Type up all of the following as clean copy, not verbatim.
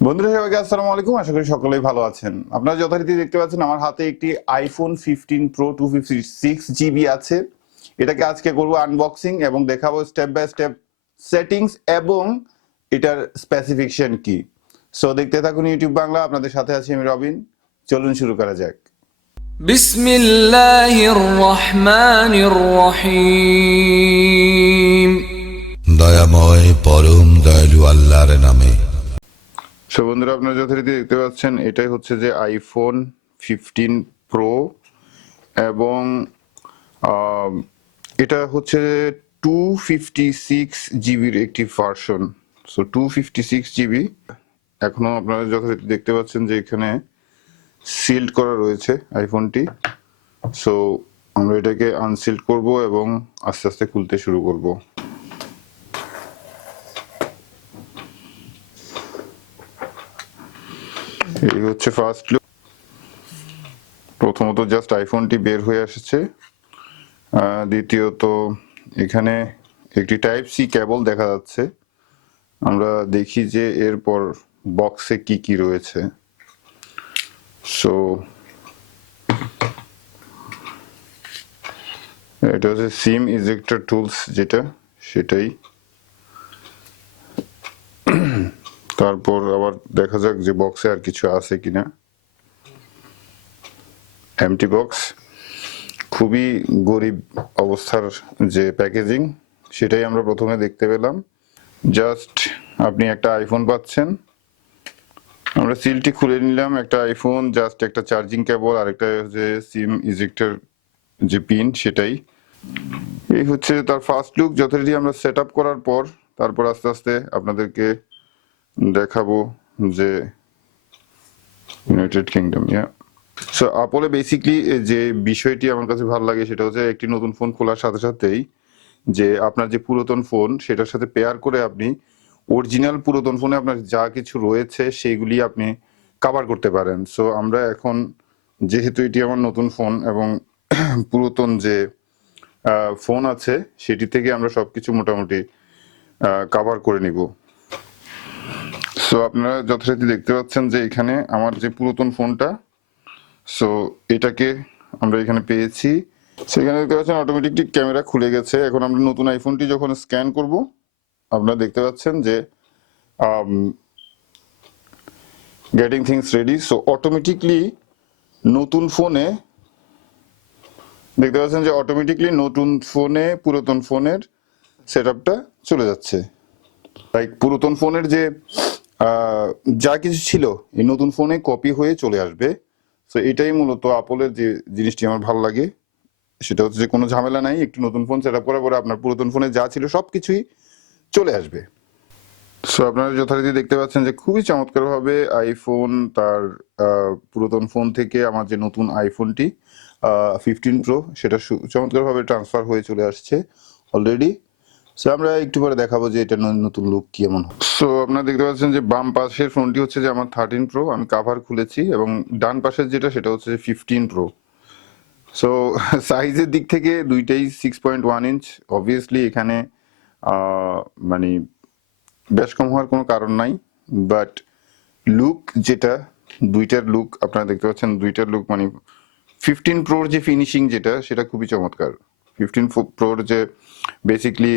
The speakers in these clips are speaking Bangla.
বন্ধুরা সবাইকে আসসালামু আলাইকুম। আশা করি সকলেই ভালো আছেন। আপনারা যথারীতি দেখতে পাচ্ছেন আমার হাতে একটি আইফোন 15 প্রো 256 জিবি আছে। এটাকে আজকে করব আনবক্সিং এবং দেখাবো স্টেপ বাই স্টেপ সেটিংস এবং এটার স্পেসিফিকেশন কি। সো দেখতে থাকুন ইউটিউব বাংলা, আপনাদের সাথে আছি আমি রবিন। চলুন শুরু করা যাক। বিসমিল্লাহির রহমানির রহিম। দয়াময় পরম দয়ালু আল্লাহর নামে। সো বন্ধুরা আপনারা যথারীতি দেখতে পাচ্ছেন এটাই হচ্ছে যে আইফোন 15 প্রো এবং এটা হচ্ছে 256 জিবির একটি ভার্সন। So 256 GB. এখনো আপনারা যথারীতি দেখতে পাচ্ছেন যে এখানে সিল্ড করা রয়েছে আইফোনটি। সো আমরা এটাকে আনসিল্ড করব এবং আস্তে আস্তে খুলতে শুরু করব। এই হচ্ছে ফার্স্ট লুক। প্রথমত জাস্ট আইফোনটি বের হয়ে এসেছে। দ্বিতীয়ত এখানে একটি টাইপ সি কেবল দেখা যাচ্ছে। আমরা দেখি যে এরপর বক্সে কি কি রয়েছে। সো এটা হচ্ছে সিম ইজেক্টর টুলস, যেটা সেটাই। তারপর আবার দেখা যাক যে বক্সে আর কিছু আছে কিনা। এমটি বক্স, খুবই গরিব অবস্থার যে প্যাকেজিং, সেটাই আমরা প্রথমে দেখতে পেলাম। জাস্ট আপনি একটা আইফোন পাচ্ছেন। আমরা সিলটি খুলে নিলাম, একটা আইফোন, জাস্ট একটা চার্জিং কেবল আর একটা যে সিম ইজেক্টর যে পিন, সেটাই। এই হচ্ছে তার ফার্স্ট লুক। যথারীতি আমরা সেট আপ করার পর তারপর আস্তে আস্তে আপনাদেরকে দেখাবো যে ইউনাইটেড কিংডম। সো আপলে বেসিকলি যে বিষয়টি আমার কাছে ভালো লাগে সেটা হচ্ছে একটি নতুন ফোন খোলার সাথে সাথেই যে আপনার যে পুরাতন ফোন সেটার সাথে পেয়ার করে আপনি অরিজিনাল পুরাতন ফোনে আপনার যা কিছু রয়েছে সেইগুলি আপনি কভার করতে পারেন। সো আমরা এখন, যেহেতু এটি আমার নতুন ফোন এবং পুরাতন যে ফোন আছে সেটি থেকে আমরা সবকিছু মোটামুটি কভার করে নিব। সো আপনারা যথারীতি দেখতে পাচ্ছেন যে এখানে আমার যে পুরাতন ফোনটা, সো এটাকে আমরা এখানে পেয়েছি। সেখানে দেখতে পাচ্ছেন অটোমেটিকলি ক্যামেরা খুলে গেছে। এখন আমরা নতুন আইফোনটি যখন স্ক্যান করব আপনারা দেখতে পাচ্ছেন যে getting things ready. So automatically নতুন ফোনে দেখতে পাচ্ছেন যে অটোমেটিকলি নতুন ফোনে পুরাতন ফোনের সেট আপটা চলে যাচ্ছে। লাইক পুরাতন ফোনের যে যা কিছু ছিল এই নতুন ফোনে কপি হয়ে চলে আসবে। সো এটাই মূলত আপলের যে জিনিসটি আমার ভালো লাগে, সেটা হচ্ছে যে কোনো ঝামেলা নাই। একটি নতুন ফোন সেট আপ করার পরে আপনার পুরাতন ফোনে যা ছিল সবকিছুই চলে আসবে। সো আপনারা যথারীতি দেখতে পাচ্ছেন যে খুবই চমৎকারভাবে আইফোন তার পুরাতন ফোন থেকে আমার যে নতুন আইফোনটি 15 প্রো সেটা চমৎকারভাবে ট্রান্সফার হয়ে চলে আসছে অলরেডি। সো আমরা একটু পরে দেখাবো যে এটা নতুন লুক কেমন। সো আপনারা দেখতে পাচ্ছেন যে বাম পাশের ফোনটি হচ্ছে যে আমার 13 প্রো, আমি কাভার খুলেছি, এবং ডান পাশের যেটা সেটা হচ্ছে যে 15 প্রো। সো সাইজের দিক থেকে দুইটাই 6.1 ইঞ্চ। অবভিয়াসলি এখানে মানে বেশ কম হওয়ার কোনো কারণ নাই, বাট লুক যেটা, দুইটার লুক আপনারা দেখতে পাচ্ছেন, দুইটার লুক মানে 15 প্রোর যে ফিনিশিং যেটা সেটা খুবই চমৎকার। 15 প্রোর যে বেসিকলি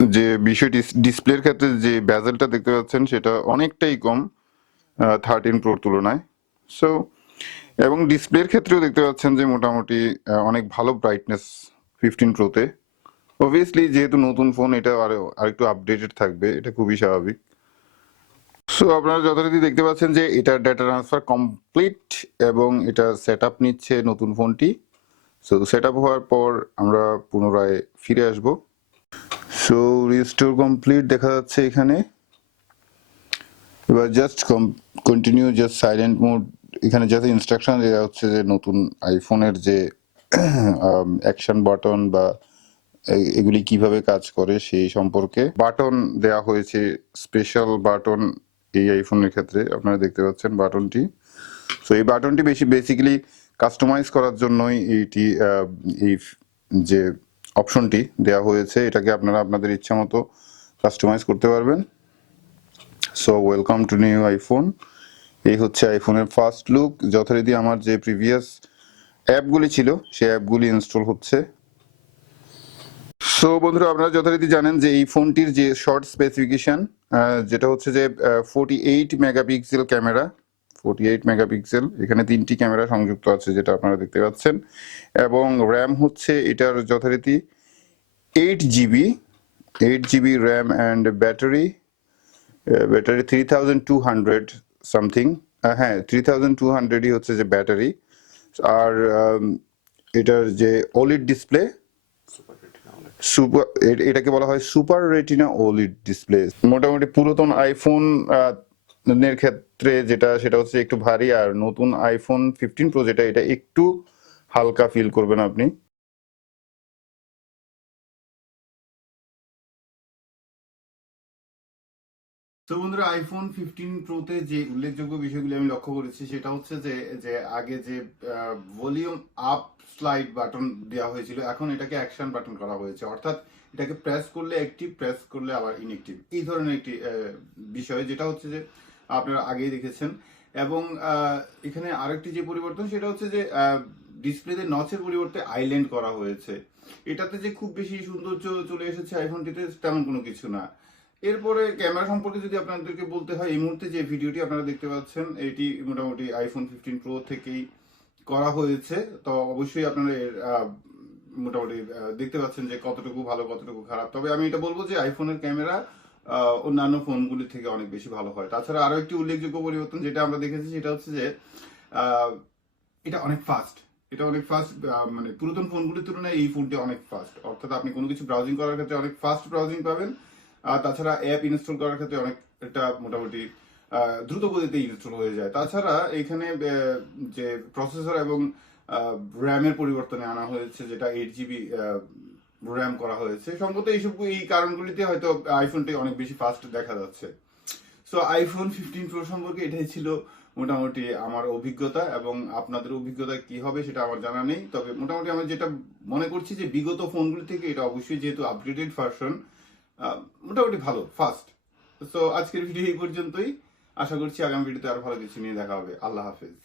যে বিষয়টি ডিসপ্লের ক্ষেত্রে যে ব্যাজেলটা দেখতে পাচ্ছেন সেটা অনেকটাই কম 13 প্রোর তুলনায়। সো এবং ডিসপ্লের ক্ষেত্রেও দেখতে পাচ্ছেন যে মোটামুটি অনেক ভালো ব্রাইটনেস 15 প্রোতে। অবভিয়াসলি যেহেতু নতুন ফোন এটা আরেকটু আপডেটেড থাকবে, এটা খুবই স্বাভাবিক। সো আপনারা যথারীতি দেখতে পাচ্ছেন যে এটা ডেটা ট্রান্সফার কমপ্লিট এবং এটা সেট আপ নিচ্ছে নতুন ফোনটি। সো সেট আপ হওয়ার পর আমরা পুনরায় ফিরে আসব। সো রিস্টোর কমপ্লিট দেখা যাচ্ছে এখানে। এবার just continue, just silent mode. এখানে যাতে ইনস্ট্রাকশন দেওয়া হচ্ছে যে নতুন আইফোনের যে অ্যাকশন বাটন বা এগুলি কিভাবে কাজ করে সেই সম্পর্কে বাটন দেয়া হয়েছে, স্পেশাল বাটন এই আইফোনের ক্ষেত্রে আপনারা দেখতে পাচ্ছেন বাটনটি। সো এই বাটনটি বেসিক্যালি কাস্টমাইজ করার জন্যই এইটি এই যে অপশনটি দেওয়া হয়েছে, এটাকে আপনারা আপনাদের ইচ্ছা মতো কাস্টমাইজ করতে পারবেন। So welcome to new iPhone. এই হচ্ছে আইফোনের ফার্স্ট লুক। যথারীতি আমার যে প্রিভিয়াস অ্যাপগুলি ছিল সেই অ্যাপগুলি ইনস্টল হচ্ছে। সো বন্ধুরা, আপনারা যথারীতি জানেন যে এই ফোনটির যে শর্ট স্পেসিফিকেশন, যেটা হচ্ছে যে 48 মেগাপিক্সেল ক্যামেরা, 48 মেগাপিক্সেল। এখানে 3টি ক্যামেরা সংযুক্ত আছে যেটা আপনারা দেখতে পাচ্ছেন, এবং র্যাম হচ্ছে এটার যথারীতি 8 GB, 8 GB RAM, and battery 3200 something. হ্যাঁ, 3200ই হচ্ছে যে ব্যাটারি। আর এটার যে OLED ডিসপ্লে, সুপার, এটাকে বলা হয় সুপার রেটিনা OLED ডিসপ্লে। মোটামুটি পুরাতন আইফোন এর ক্ষেত্রে যেটা, সেটা হচ্ছে একটু ভারী, আর নতুন আইফোন 15 প্রো যেটা, এটা একটু হালকা ফিল করবেন আপনি। তো বন্ধুরা, আইফোন 15 প্রোতে যে উল্লেখযোগ্য বিষয়গুলি আমি লক্ষ্য করেছি সেটা হচ্ছে যে যে আগে যে ভলিউম আপ স্লাইড বাটন দেওয়া হয়েছিল, এখন এটাকে অ্যাকশন বাটন করা হয়েছে। অর্থাৎ এটাকে প্রেস করলে অ্যাক্টিভ, প্রেস করলে আবার ইনঅ্যাক্টিভ, এই ধরনের একটি বিষয়, যেটা হচ্ছে যে আপনারা আগেই দেখেছেন। এবং এখানে আরেকটি যে পরিবর্তন সেটা হচ্ছে যে ডিসপ্লেতে নচের পরিবর্তে আইল্যান্ড করা হয়েছে। এটাতে যে খুব বেশি সৌন্দর্য চলে এসেছে আইফোনটিতে তেমন কোনো কিছু না। এরপরে ক্যামেরা সম্পর্কে যদি আপনাদেরকে বলতে হয়, এই মুহূর্তে যে ভিডিওটি আপনারা দেখতে পাচ্ছেন এটি মোটামুটি আইফোন 15 প্রো থেকেই করা হয়েছে। তো অবশ্যই আপনারা এর মোটামুটি দেখতে পাচ্ছেন যে কতটুকু ভালো কতটুকু খারাপ। তবে আমি এটা বলবো যে আইফোনের ক্যামেরা অন্যান্য ফোনগুলি থেকে অনেক বেশি ভালো হয়। তাছাড়া আরো একটি উল্লেখযোগ্য পরিবর্তন যেটা আমরা দেখেছি সেটা হচ্ছে যে এটা অনেক ফাস্ট। এটা অনেক ফাস্ট, মানে পুরাতন ফোনগুলির তুলনায় এই ফোনটি অনেক ফাস্ট। অর্থাৎ আপনি কোনো কিছু ব্রাউজিং করার ক্ষেত্রে অনেক ফাস্ট ব্রাউজিং পাবেন। তাছাড়া অ্যাপ ইনস্টল করার ক্ষেত্রে অনেক এটা মোটামুটি দ্রুত গতিতে ইনস্টল হয়ে যায়। তাছাড়া এখানে যে প্রসেসর এবং র্যামের পরিবর্তনে আনা হয়েছে, যেটা 8 জিবি র্যাম করা হয়েছে। সম্ভবত এই কারণগুলিতে হয়তো আইফোনটি অনেক বেশি ফাস্ট দেখা যাচ্ছে। সো আইফোন 15 প্রো সম্পর্কে এটাই ছিল মোটামুটি আমার অভিজ্ঞতা, এবং আপনাদের অভিজ্ঞতা কি হবে সেটা আমার জানা নেই। তবে মোটামুটি আমি যেটা মনে করছি যে বিগত ফোনগুলি থেকে এটা অবশ্যই, যেহেতু আপডেটেড ভার্সন, মোটামুটি ভালো, ফাস্ট। সো আজকের ভিডিও এই পর্যন্তই। আশা করছি আগামী ভিডিওতে আরো ভালো কিছু নিয়ে দেখা হবে। আল্লাহ হাফেজ।